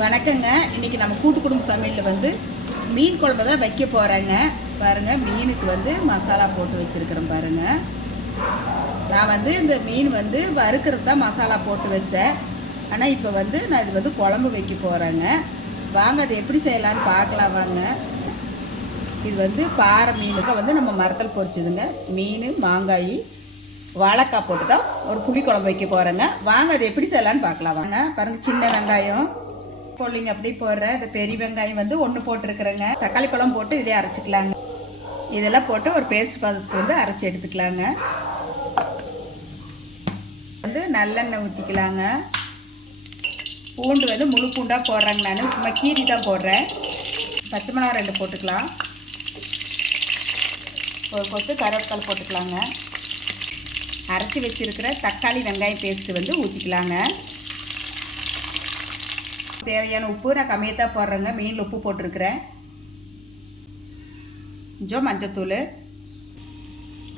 வணக்கங்க. இன்றைக்கி நம்ம கூட்டு குடும்ப சமையலில் வந்து மீன் குழம்பு தான் வைக்க போகிறேங்க. பாருங்கள், மீனுக்கு வந்து மசாலா போட்டு வச்சுருக்கிறேன் பாருங்கள். நான் வந்து இந்த மீன் வந்து வறுக்கிறது தான் மசாலா போட்டு வச்சேன். ஆனால் இப்போ வந்து நான் இது வந்து குழம்பு வைக்க போகிறேங்க. வாங்க அது எப்படி செய்யலான்னு பார்க்கலாம் வாங்க. இது வந்து பாறை மீனுக்கு வந்து நம்ம மரத்தில் பொரிச்சதுங்க. மீன், மாங்காய், வாழைக்காய் போட்டு தான் ஒரு புளி குழம்பு வைக்க போகிறேங்க. வாங்க அது எப்படி செய்யலான்னு பார்க்கலாம் வாங்க. பாருங்கள், சின்ன வெங்காயம் போடலிங்க அப்படி போடுறேன். இந்த பெரிய வெங்காயம் வந்து ஒன்று போட்டிருக்கிறேங்க. தக்காளி பழம் போட்டு இதே அரைச்சிக்கலாங்க. இதெல்லாம் போட்டு ஒரு பேஸ்ட் பதத்துக்கு வந்து அரைச்சி எடுத்துக்கலாங்க. வந்து நல்லெண்ணெய் ஊற்றிக்கலாங்க. பூண்டு வந்து முழு பூண்டாக போடுறேங்க. நான் சும்மா கீரி தான் போடுறேன். பச்சை மிளகாய் 2 போட்டுக்கலாம். ஒரு கொத்து கருவேப்பிலை போட்டுக்கலாங்க. அரைச்சி வச்சுருக்கிற தக்காளி வெங்காயம் பேஸ்ட்டு வந்து ஊற்றிக்கலாங்க. தேவையான உப்பு நான் கம்மியாக தான் போடுறேங்க. மீனில் உப்பு போட்டிருக்கிறேன். கொஞ்சம் மஞ்சத்தூள்,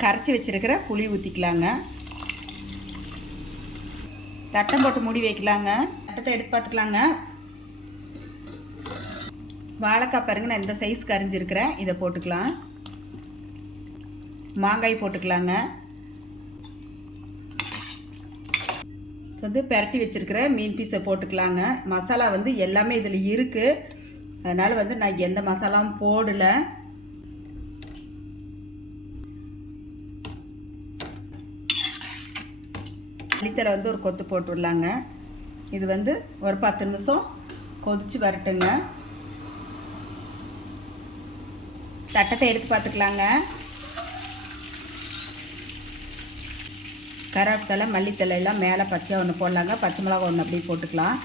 கரைச்சி வச்சுருக்கிற புளி ஊற்றிக்கலாங்க. தட்டம் போட்டு மூடி வைக்கலாங்க. தட்டத்தை எடுத்து பார்த்துக்கலாங்க. வாழைக்காய் பாருங்க, நான் இந்த சைஸ்க்கு அரிஞ்சிருக்கிறேன். இதை போட்டுக்கலாம். மாங்காய் போட்டுக்கலாங்க. வந்து பெரட்டி வச்சுருக்கிற மீன் பீஸை போட்டுக்கலாங்க. மசாலா வந்து எல்லாமே இதில் இருக்குது. அதனால் வந்து நான் எந்த மசாலாவும் போடலை. மல்லித்தலை வந்து ஒரு கொத்து போட்டுடலாங்க. இது வந்து ஒரு 10 நிமிஷம் கொதித்து வரட்டுங்க. தட்டத்தை எடுத்து பார்த்துக்கலாங்க. கருவேப்பிலை, மல்லித்தலை எல்லாம் மேலே பச்சை ஒன்று போடலாங்க. பச்சை மிளகா ஒன்று அப்படியே போட்டுக்கலாம்.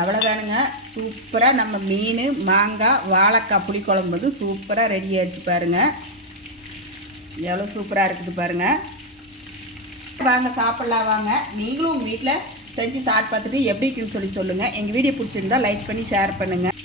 அவ்வளோதானுங்க. சூப்பராக நம்ம மீன், மாங்காய், வாழைக்காய் புளிக்குழம்பு வந்து சூப்பராக ரெடி ஆகிடுச்சு பாருங்கள். எவ்வளோ சூப்பராக இருக்குது பாருங்கள். வாங்க சாப்பிட்லாம் வாங்க. நீங்களும் உங்கள் வீட்டில் செஞ்சு சாப்பிட்டு பார்த்துட்டு எப்படி இருக்குன்னு சொல்லுங்கள். எங்கள் வீடியோ பிடிச்சிருந்தா லைக் பண்ணி ஷேர் பண்ணுங்கள்.